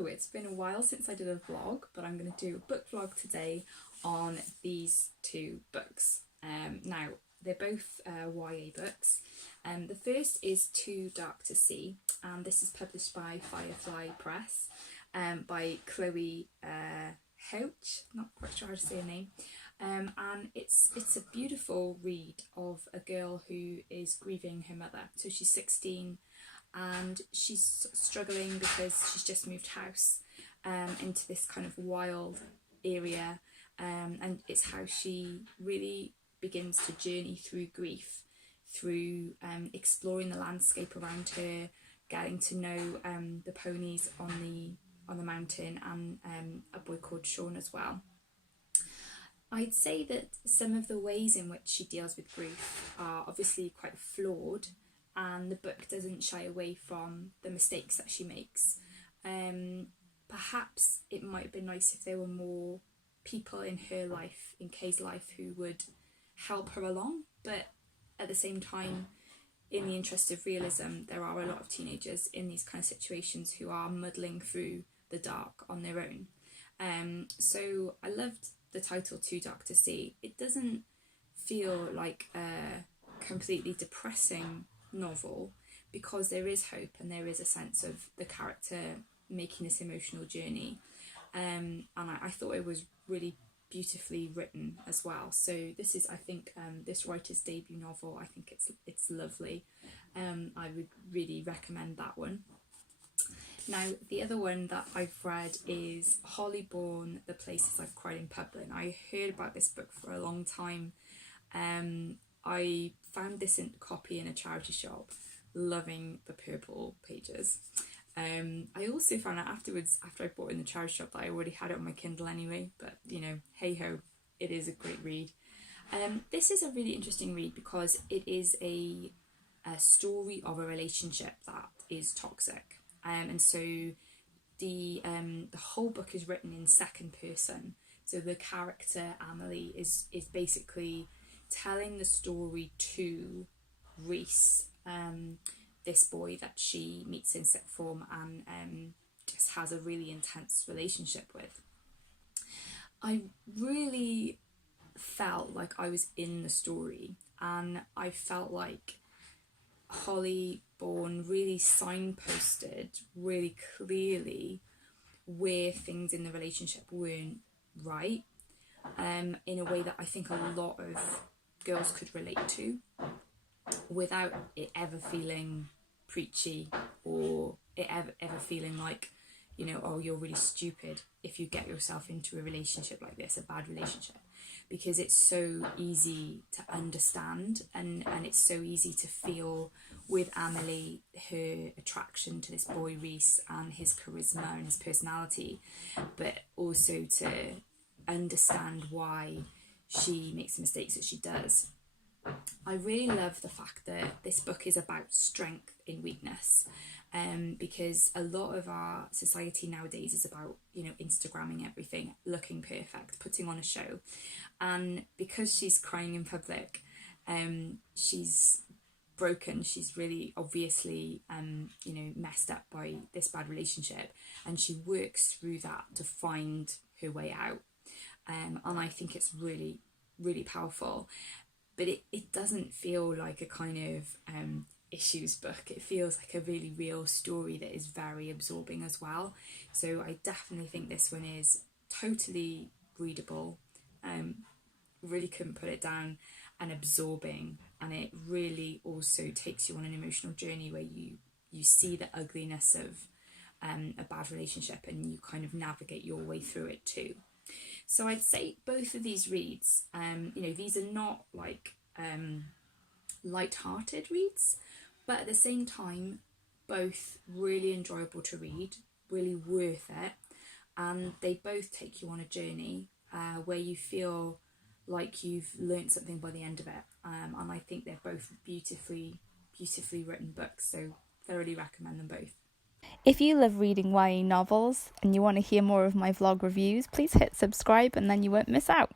So it's been a while since I did a vlog, but I'm going to do a book vlog today on these two books. Now, they're both YA books. The first is Too Dark to See, and this is published by Firefly Press, by Chloe Houch, not quite sure how to say her name. And it's a beautiful read of a girl who is grieving her mother. So she's 16 and she's struggling because she's just moved house into this kind of wild area, and it's how she really begins to journey through grief, through exploring the landscape around her, getting to know the ponies on the mountain, and a boy called Sean as well. I'd say that some of the ways in which she deals with grief are obviously quite flawed, and the book doesn't shy away from the mistakes that she makes. Perhaps it might have been nice if there were more people in her life, in Kay's life, who would help her along, but at the same time, in the interest of realism, there are a lot of teenagers in these kind of situations who are muddling through the dark on their own. So I loved the title Too Dark to See. It doesn't feel like a completely depressing novel, because there is hope and there is a sense of the character making this emotional journey, and I thought it was really beautifully written as well. So this is, I think, this writer's debut novel. I think it's lovely. I would really recommend that one. Now, the other one that I've read is Holly Bourne, The Places I've Cried in Public. I heard about this book for a long time. I found this copy in a charity shop, loving the purple pages. I also found out afterwards, after I bought it in the charity shop, that I already had it on my Kindle anyway, but you know, hey ho, it is a great read. This is a really interesting read because it is a story of a relationship that is toxic. And so the whole book is written in second person. So the character Amelie is basically telling the story to Reese, this boy that she meets in sixth form and just has a really intense relationship with. I really felt like I was in the story, and I felt like Holly Bourne really signposted really clearly where things in the relationship weren't right, in a way that I think a lot of girls could relate to, without it ever feeling preachy or it ever feeling like, you know, oh, you're really stupid if you get yourself into a relationship like this, a bad relationship, because it's so easy to understand, and it's so easy to feel with Amelie, her attraction to this boy Reese and his charisma and his personality, but also to understand why she makes the mistakes that she does. I really love the fact that this book is about strength in weakness, because a lot of our society nowadays is about, you know, Instagramming everything, looking perfect, putting on a show, and because she's crying in public, she's broken, she's really obviously you know, messed up by this bad relationship, and she works through that to find her way out, and I think it's really, really powerful. But it doesn't feel like a kind of issues book. It feels like a really real story that is very absorbing as well. So I definitely think this one is totally readable. Really couldn't put it down, and absorbing, and it really also takes you on an emotional journey where you see the ugliness of a bad relationship, and you kind of navigate your way through it too. So I'd say both of these reads, you know, these are not like light-hearted reads, but at the same time, both really enjoyable to read, really worth it, and they both take you on a journey where you feel like you've learnt something by the end of it, and I think they're both beautifully written books, so thoroughly recommend them both. If you love reading YA novels and you want to hear more of my vlog reviews, please hit subscribe and then you won't miss out.